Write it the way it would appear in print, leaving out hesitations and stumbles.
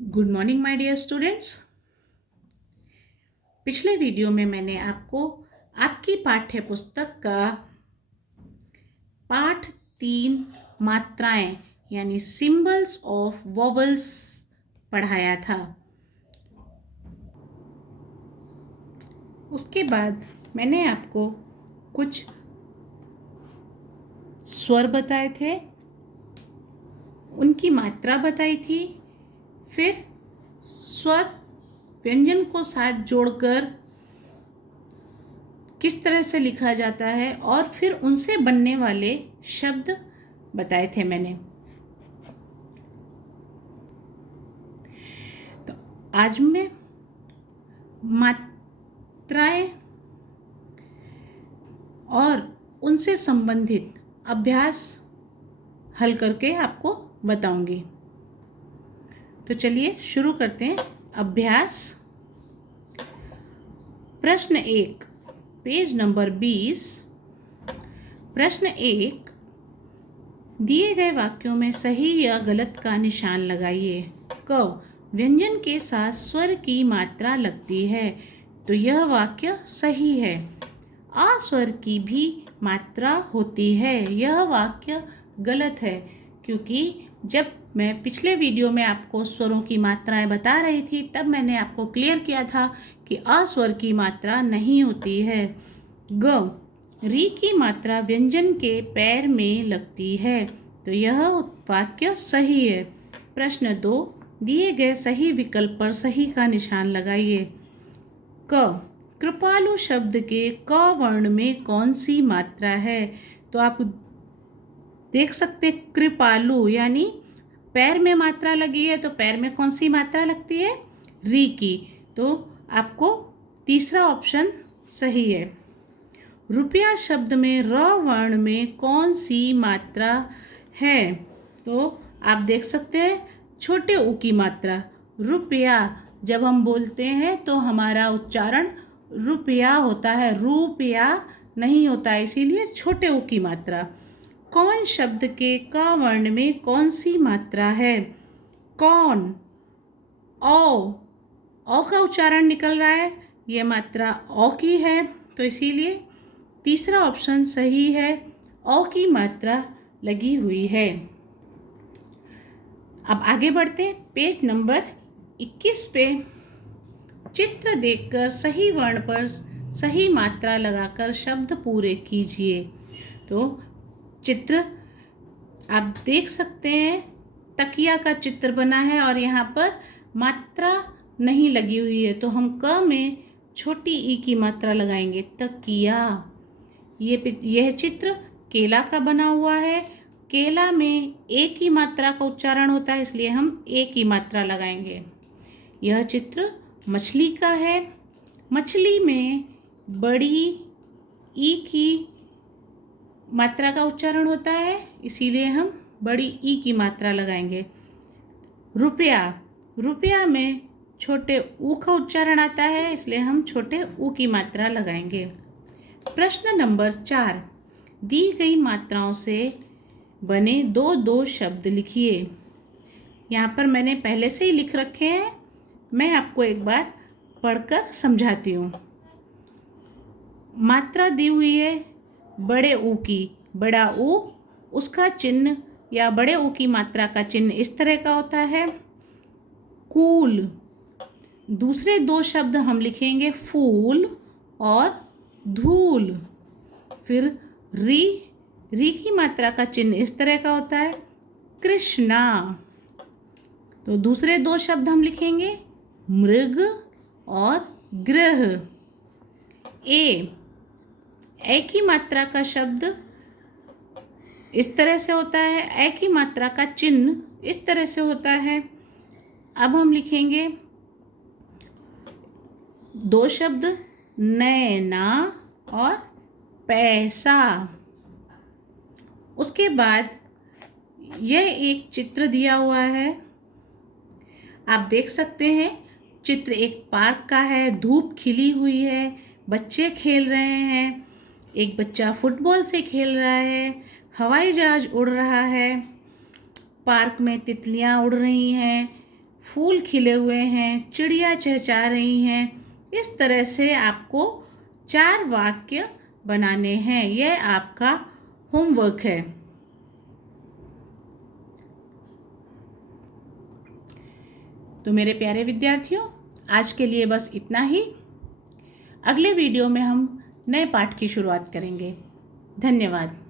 Good morning my dear students. पिछले video में मैंने आपको आपकी पाठ्य पुस्तक का पाठ 3 मात्राएं यानी सिंबल्स ऑफ वोवेल्स पढ़ाया था। उसके बाद मैंने आपको कुछ स्वर बताए थे, उनकी मात्रा बताई थी, फिर स्वर व्यंजन को साथ जोड़कर किस तरह से लिखा जाता है और फिर उनसे बनने वाले शब्द बताए थे मैंने। तो आज मैं मात्राएं और उनसे संबंधित अभ्यास हल करके आपको बताऊंगी। तो चलिए शुरू करते हैं अभ्यास। प्रश्न 1, पेज नंबर 20। प्रश्न 1, दिए गए वाक्यों में सही या गलत का निशान लगाइए। क, व्यंजन के साथ स्वर की मात्रा लगती है तो यह वाक्य सही है। आ स्वर की भी मात्रा होती है, यह वाक्य गलत है, क्योंकि जब मैं पिछले वीडियो में आपको स्वरों की मात्राएं बता रही थी तब मैंने आपको क्लियर किया था कि अ स्वर की मात्रा नहीं होती है। ग, री की मात्रा व्यंजन के पैर में लगती है तो यह वाक्य सही है। प्रश्न 2, दिए गए सही विकल्प पर सही का निशान लगाइए। क, कृपालु शब्द के क वर्ण में कौन सी मात्रा है? तो आप देख सकते कृपालु यानी पैर में मात्रा लगी है तो पैर में कौन सी मात्रा लगती है? री की। तो आपको तीसरा ऑप्शन सही है। रुपया शब्द में र वर्ण में कौन सी मात्रा है? तो आप देख सकते हैं छोटे ऊ की मात्रा। रुपया जब हम बोलते हैं तो हमारा उच्चारण रुपया होता है, रुपया नहीं होता है, इसीलिए छोटे ऊ की मात्रा। कौन शब्द के क वर्ण में कौन सी मात्रा है? कौन, ओ का उच्चारण निकल रहा है, ये मात्रा ओ की है, तो इसीलिए तीसरा ऑप्शन सही है, ओ की मात्रा लगी हुई है। अब आगे बढ़ते पेज नंबर 21 पे। चित्र देखकर सही वर्ण पर सही मात्रा लगाकर शब्द पूरे कीजिए। तो चित्र आप देख सकते हैं, तकिया का चित्र बना है और यहाँ पर मात्रा नहीं लगी हुई है तो हम क में छोटी ई की मात्रा लगाएंगे, तकिया। यह चित्र केला का बना हुआ है, केला में ए की मात्रा का उच्चारण होता है इसलिए हम ए की मात्रा लगाएंगे। यह चित्र मछली का है, मछली में बड़ी ई की मात्रा का उच्चारण होता है इसीलिए हम बड़ी ई की मात्रा लगाएंगे। रुपया, रुपया में छोटे ऊ का उच्चारण आता है इसलिए हम छोटे ऊ की मात्रा लगाएंगे। प्रश्न नंबर 4, दी गई मात्राओं से बने दो दो शब्द लिखिए। यहाँ पर मैंने पहले से ही लिख रखे हैं, मैं आपको एक बार पढ़कर समझाती हूँ। मात्रा दी हुई है बड़े ऊ की, बड़ा ऊ, उसका चिन्ह या बड़े ऊ की मात्रा का चिन्ह इस तरह का होता है, कूल। दूसरे दो शब्द हम लिखेंगे फूल और धूल। फिर री, री की मात्रा का चिन्ह इस तरह का होता है, कृष्णा। तो दूसरे दो शब्द हम लिखेंगे मृग और गृह। ए की मात्रा का शब्द इस तरह से होता है, ए की मात्रा का चिन्ह इस तरह से होता है। अब हम लिखेंगे दो शब्द नैना और पैसा। उसके बाद यह एक चित्र दिया हुआ है, आप देख सकते हैं चित्र एक पार्क का है, धूप खिली हुई है, बच्चे खेल रहे हैं, एक बच्चा फुटबॉल से खेल रहा है, हवाई जहाज उड़ रहा है, पार्क में तितलियां उड़ रही हैं, फूल खिले हुए हैं, चिड़िया चहचहा रही हैं। इस तरह से आपको 4 वाक्य बनाने हैं। यह आपका होमवर्क है। तो मेरे प्यारे विद्यार्थियों, आज के लिए बस इतना ही। अगले वीडियो में हम नए पाठ की शुरुआत करेंगे। धन्यवाद।